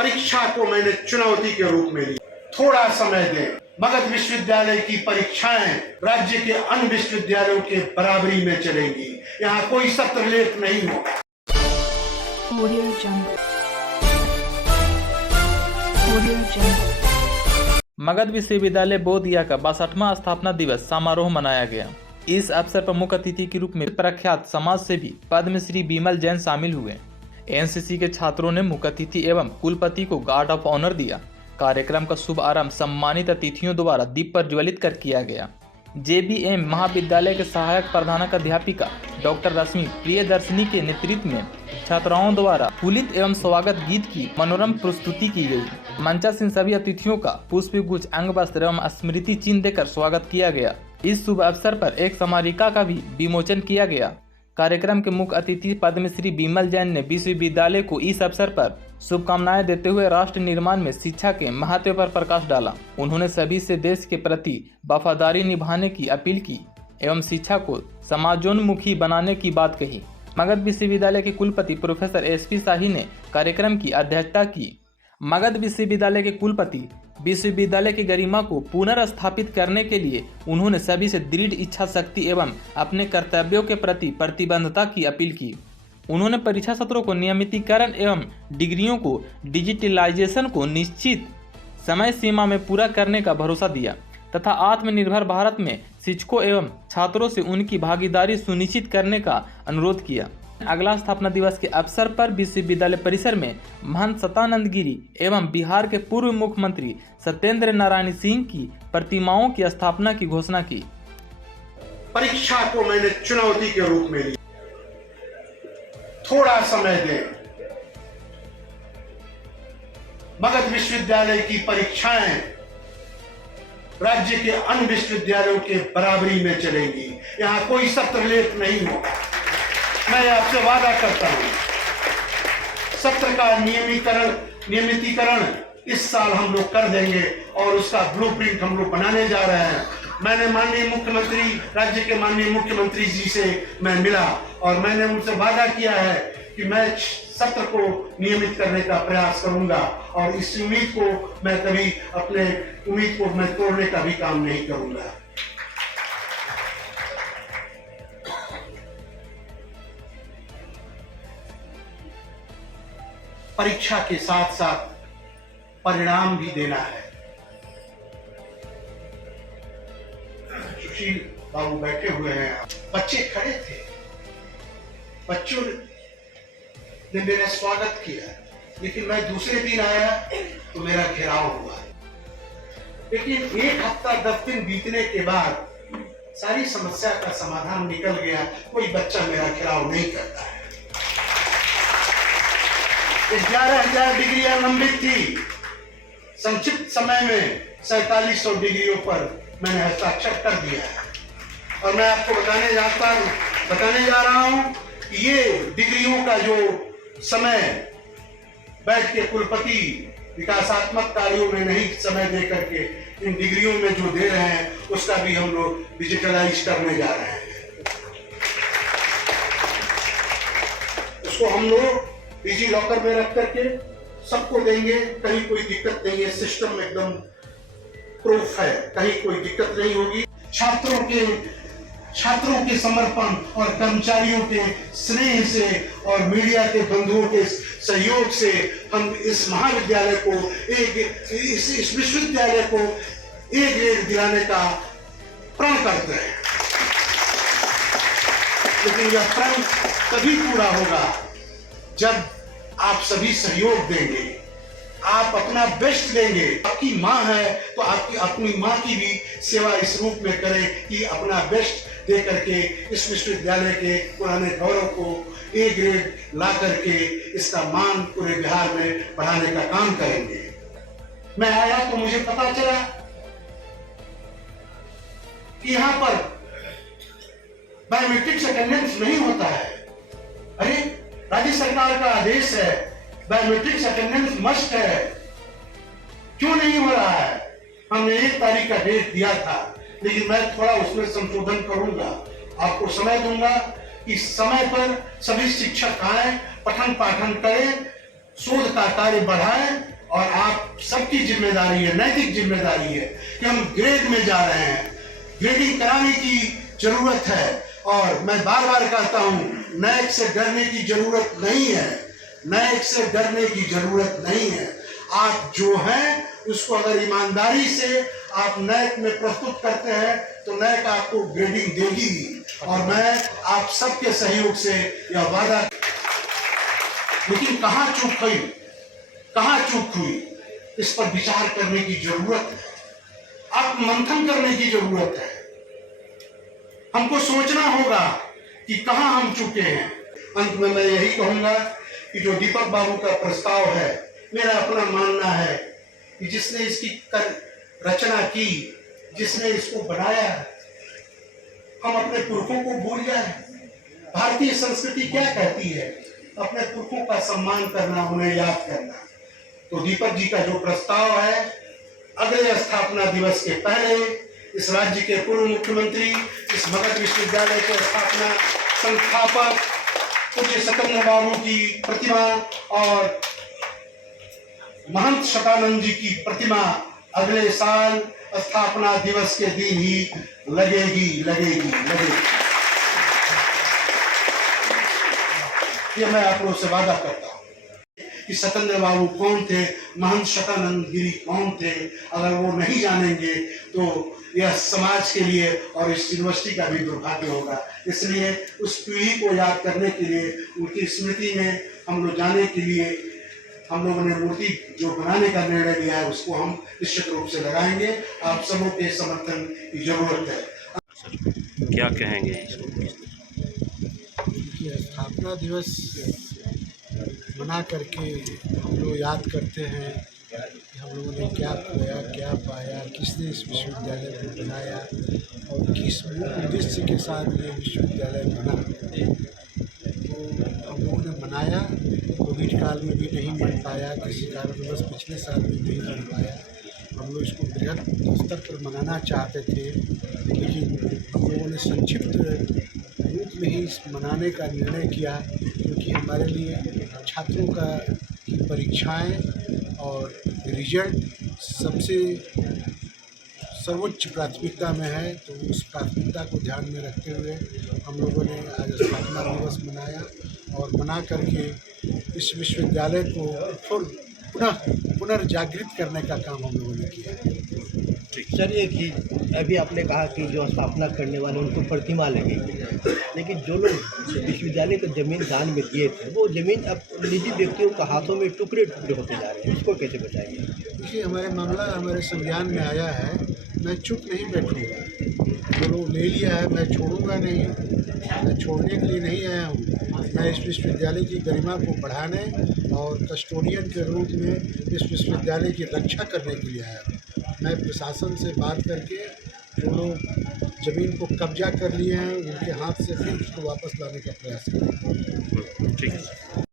परीक्षा को मैंने चुनौती के रूप में लिया। थोड़ा समय दें। मगध विश्वविद्यालय की परीक्षाएं राज्य के अन्य विश्वविद्यालयों के बराबरी में चलेंगी। यहाँ कोई सत्र लेट नहीं होगा। मगध विश्वविद्यालय बोधिया का 62वां स्थापना दिवस समारोह मनाया गया। इस अवसर पर मुख्य अतिथि के रूप में प्रख्यात समाज सेवी पद्मश्री विमल जैन शामिल हुए। एनसीसी के छात्रों ने मुख्य अतिथि एवं कुलपति को गार्ड ऑफ ऑनर दिया। कार्यक्रम का शुभ आरंभ सम्मानित अतिथियों द्वारा दीप प्रज्वलित कर किया गया। जेबीएम महाविद्यालय के सहायक प्रधानाध्यापिका डॉक्टर रश्मि प्रियदर्शनी के नेतृत्व में छात्राओं द्वारा फूलित एवं स्वागत गीत की मनोरम प्रस्तुति की गई। मंचासीन सभी अतिथियों का पुष्प गुच्छ, अंग वस्त्र एवं स्मृति चिन्ह देकर स्वागत किया गया। इस शुभ अवसर पर एक स्मारिका का भी विमोचन किया गया। कार्यक्रम के मुख्य अतिथि पद्मश्री विमल जैन ने विश्वविद्यालय को इस अवसर पर शुभकामनाएं देते हुए राष्ट्र निर्माण में शिक्षा के महत्व पर प्रकाश डाला। उन्होंने सभी से देश के प्रति वफादारी निभाने की अपील की एवं शिक्षा को समाजोन्मुखी बनाने की बात कही। मगध विश्वविद्यालय के कुलपति प्रोफेसर एसपी शाही ने कार्यक्रम की अध्यक्षता की। मगध विश्वविद्यालय के कुलपति विश्वविद्यालय की गरिमा को पुनर्स्थापित करने के लिए उन्होंने सभी से दृढ़ इच्छा शक्ति एवं अपने कर्तव्यों के प्रति प्रतिबद्धता की अपील की। उन्होंने परीक्षा सत्रों को नियमितीकरण एवं डिग्रियों को डिजिटलाइजेशन को निश्चित समय सीमा में पूरा करने का भरोसा दिया तथा आत्मनिर्भर भारत में शिक्षकों एवं छात्रों से उनकी भागीदारी सुनिश्चित करने का अनुरोध किया। अगला स्थापना दिवस के अवसर पर विश्वविद्यालय परिसर में महंत सतानंद गिरी एवं बिहार के पूर्व मुख्यमंत्री सत्येंद्र नारायण सिंह की प्रतिमाओं की स्थापना की घोषणा की। परीक्षा को मैंने चुनौती के रूप में लिया। थोड़ा समय दें। मगध विश्वविद्यालय की परीक्षाएं राज्य के अन्य विश्वविद्यालयों के बराबरी में चलेंगी। यहाँ कोई सत्र लेट नहीं होगा। मैं आपसे वादा करता हूं, सत्र का नियमितीकरण इस साल हम लोग कर देंगे और उसका ब्लूप्रिंट हम लोग बनाने जा रहे हैं। मैंने माननीय मुख्यमंत्री, राज्य के माननीय मुख्यमंत्री जी से मैं मिला और मैंने उनसे वादा किया है कि मैं सत्र को नियमित करने का प्रयास करूंगा और इस उम्मीद को मैं कभी अपने उम्मीद को मैं तोड़ने का भी काम नहीं करूंगा। परीक्षा के साथ साथ परिणाम भी देना है। सुशील बाबू बैठे हुए हैं, बच्चे खड़े थे, बच्चों ने मेरा स्वागत किया, लेकिन मैं दूसरे दिन आया तो मेरा घेराव हुआ। लेकिन एक हफ्ता 10 दिन बीतने के बाद सारी समस्या का समाधान निकल गया। कोई बच्चा मेरा घेराव नहीं करता है। 11,000 डिग्रियां लंबित थी। संक्षिप्त समय में 4700 डिग्रियों पर मैंने हस्ताक्षर कर दिया है और मैं आपको बताने जा रहा हूं कि ये डिग्रियों का जो समय बैठ के कुलपति विकासात्मक कार्यों में नहीं समय दे करके इन डिग्रियों में जो दे रहे हैं उसका भी हम लोग डिजिटलाइज करने जा रहे हैं। उसको हम लोग डिजी लॉकर में रख करके सबको देंगे। कहीं कोई दिक्कत नहीं है, सिस्टम एकदम प्रूफ है, कहीं कोई दिक्कत नहीं होगी। छात्रों के समर्पण और कर्मचारियों के स्नेह से और मीडिया के बंधुओं के सहयोग से हम इस महाविद्यालय को इस विश्वविद्यालय को एक ग्रेड दिलाने का प्रण करते हैं। लेकिन यह प्रण तभी पूरा होगा जब आप सभी सहयोग देंगे, आप अपना बेस्ट देंगे। आपकी माँ है तो आपकी अपनी माँ की भी सेवा इस रूप में करें कि अपना बेस्ट दे करके इस विश्वविद्यालय के पुराने गौरव को ए ग्रेड ला करके इसका मान पूरे बिहार में बढ़ाने का काम करेंगे। मैं आया तो मुझे पता चला कि यहाँ पर बायोमेट्रिक अटेंडेंस नहीं होता है। अरे राज्य सरकार का आदेश है, बायोमेट्रिक अटेंडेंस मस्ट है, क्यों नहीं हो रहा है? हमने 1 तारीख का डेट दिया था, लेकिन मैं थोड़ा उसमें संशोधन करूंगा। आपको समय दूंगा कि समय पर सभी शिक्षक आए, पठन पाठन करें, शोध का कार्य बढ़ाएं और आप सबकी जिम्मेदारी है, नैतिक जिम्मेदारी है कि हम ग्रेड में जा रहे हैं, ग्रेडिंग कराने की जरूरत है। और मैं बार बार कहता हूं, नैक से डरने की जरूरत नहीं है, नैक से डरने की जरूरत नहीं है। आप जो हैं उसको अगर ईमानदारी से आप नैक में प्रस्तुत करते हैं तो नैक आपको ग्रेडिंग देगी। और मैं आप सबके सहयोग से यह वादा, लेकिन कहाँ चूक हुई, कहाँ चूक हुई, इस पर विचार करने की जरूरत है, आप मंथन करने की जरूरत है। हमको सोचना होगा कि कहाँ हम चुके हैं। अंत में मैं यही कहूंगा कि जो दीपक बाबू का प्रस्ताव है, मेरा अपना मानना है कि जिसने इसकी रचना की, जिसने इसको बनाया, हम अपने पुरखों को भूल जाए। भारतीय संस्कृति क्या कहती है? अपने पुरखों का सम्मान करना, उन्हें याद करना। तो दीपक जी का जो प्रस्ताव है, अगले स्थापना दिवस के पहले इस राज्य के पूर्व मुख्यमंत्री, इस मगध विश्वविद्यालय के स्थापना संस्थापक पूज्य सत्येंद्र बाबू की प्रतिमा और महंत शतानंद जी की प्रतिमा अगले साल स्थापना दिवस के दिन ही लगेगी। ये मैं आप लोगों से वादा करता हूं कि सत्येंद्र बाबू कौन थे, महंत शतानंद गिरी कौन थे। अगर वो नहीं जानेंगे तो यह समाज के लिए और इस यूनिवर्सिटी का भी दुर्भाग्य होगा। इसलिए उस पीढ़ी को याद करने के लिए, उनकी स्मृति में हम लोग जाने के लिए हम लोगों ने मूर्ति जो बनाने का निर्णय लिया है उसको हम निश्चित रूप से लगाएंगे। आप सबों के समर्थन की जरूरत है। क्या कहेंगे इसको? स्थापना दिवस मना करके हम लोग याद करते हैं कि हम लोगों ने क्या खोया, क्या पाया, किसने इस विश्वविद्यालय को बनाया और किस उद्देश्य के साथ ये विश्वविद्यालय बना। तो हम लोगों ने मनाया, कोविड काल में भी नहीं बन पाया, किसी कारणवश पिछले साल भी नहीं बन पाया। हम लोग इसको बृहद स्तर पर मनाना चाहते थे, लेकिन हम लोगों ने संक्षिप्त रूप में ही इस मनाने का निर्णय किया, क्योंकि हमारे लिए छात्रों का परीक्षाएं और रिजल्ट सबसे सर्वोच्च प्राथमिकता में है। तो उस प्राथमिकता को ध्यान में रखते हुए हम लोगों ने आज स्थापना दिवस मनाया और मना करके इस विश्वविद्यालय को पुनर्जागृत करने का काम हम लोगों ने किया। सर, एक ही अभी आपने कहा कि जो स्थापना करने वाले उनको प्रतिमा लगेगी, लेकिन जो लोग विश्वविद्यालय को जमीन दान में दिए थे वो जमीन अब निजी व्यक्तियों के हाथों में टुकड़े टुकड़े होते जा रहे हैं, इसको कैसे बचाएंगे? देखिए, हमारे मामला हमारे संज्ञान में आया है, मैं चुप नहीं बैठूँगा। जो लोग ले लिया है मैं छोड़ूंगा नहीं, मैं छोड़ने के लिए नहीं आया हूँ। मैं इस विश्वविद्यालय की गरिमा को बढ़ाने और कस्टोडियन के रूप में इस विश्वविद्यालय की रक्षा करने के लिए आया हूँ। मैं प्रशासन से बात करके जो लोग ज़मीन को कब्जा कर लिए हैं उनके हाथ से फिर उसको वापस लाने का प्रयास करूँगा। ठीक है।